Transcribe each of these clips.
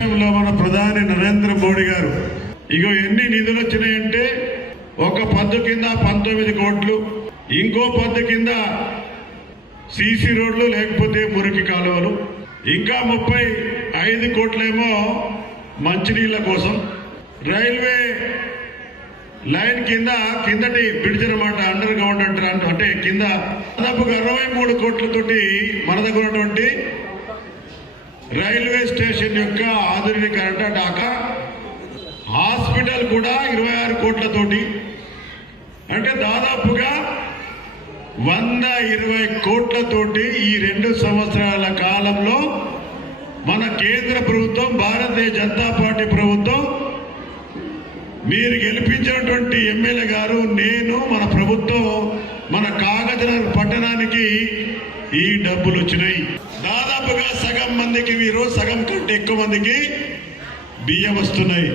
మన ప్రధాని నరేంద్ర మోడీ గారు ఇగో ఎన్ని నిధులు వచ్చినాయంటే ఒక పద్దు కింద 19 కోట్లు, ఇంకో పద్దు కింద సీసీ రోడ్లు లేకపోతే మురికి కాలువలు, ఇంకా 35 కోట్లేమో మంచినీళ్ళ కోసం, రైల్వే లైన్ కిందటి బ్రిడ్జ్ అనమాట, అండర్ గ్రౌండ్ అంటారు, అంటే కింద దాదాపుగా 63 కోట్లతోటి మన దగ్గర ఉన్నటువంటి రైల్వే స్టేషన్ యొక్క ఆధునీకరణ, ఢాకా హాస్పిటల్ కూడా 26 కోట్లతోటి, అంటే దాదాపుగా 120 కోట్లతోటి ఈ 2 సంవత్సరాల కాలంలో మన కేంద్ర ప్రభుత్వం, భారతీయ జనతా పార్టీ ప్రభుత్వం, మీరు గెలిపించినటువంటి ఎమ్మెల్యే గారు, నేను, మన ప్రభుత్వం మన కాగజ్నగర్ పట్టణానికి ఈ డబ్బులు వచ్చినాయి. దాదాపుగా సగం మందికి ఈరోజు సగం కంటే ఎక్కువ మందికి బియ్యం వస్తున్నాయి.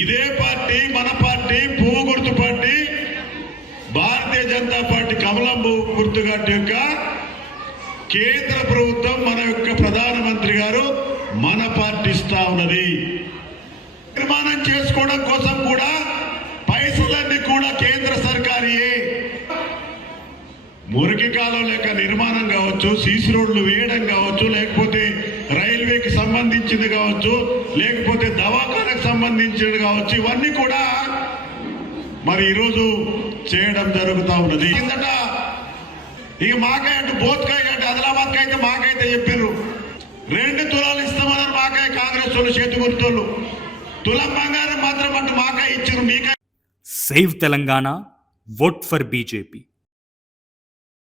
ఇదే పార్టీ, మన పార్టీ, పువ్వు గుర్తు పార్టీ, భారతీయ జనతా పార్టీ కమలం గుర్తుగా యొక్క కేంద్ర ప్రభుత్వం, మన యొక్క ప్రధానమంత్రి గారు మన పార్టీ ఇస్తా ఉన్నది. నిర్మాణం చేసుకోవడం కోసం కూడా పైసలన్నీ కూడా కేంద్ర సర్కారియే. మురికి కాలం లేక నిర్మాణం కావచ్చు, సీసీ రోడ్లు వేయడం కావచ్చు, లేకపోతే రైల్వేకి సంబంధించింది కావచ్చు, లేకపోతే దవాఖానకు సంబంధించింది కావచ్చు, ఇవన్నీ కూడా మరి ఈరోజు చేయడం జరుగుతూ ఉన్నది. కిందట ఇక మాకాయ అంటే బోత్కాయ అంటే ఆదిలాబాద్కి అయితే మాకైతే చెప్పారు 2 తులాలు ఇస్తామన్నారు. మాకాయ కాంగ్రెస్ వాళ్ళు, చేతి గుర్తోళ్ళు తులం బంగారం మాత్రం అంటే మాకాయ ఇచ్చారు. Micaiah save Telangana, vote for BJP.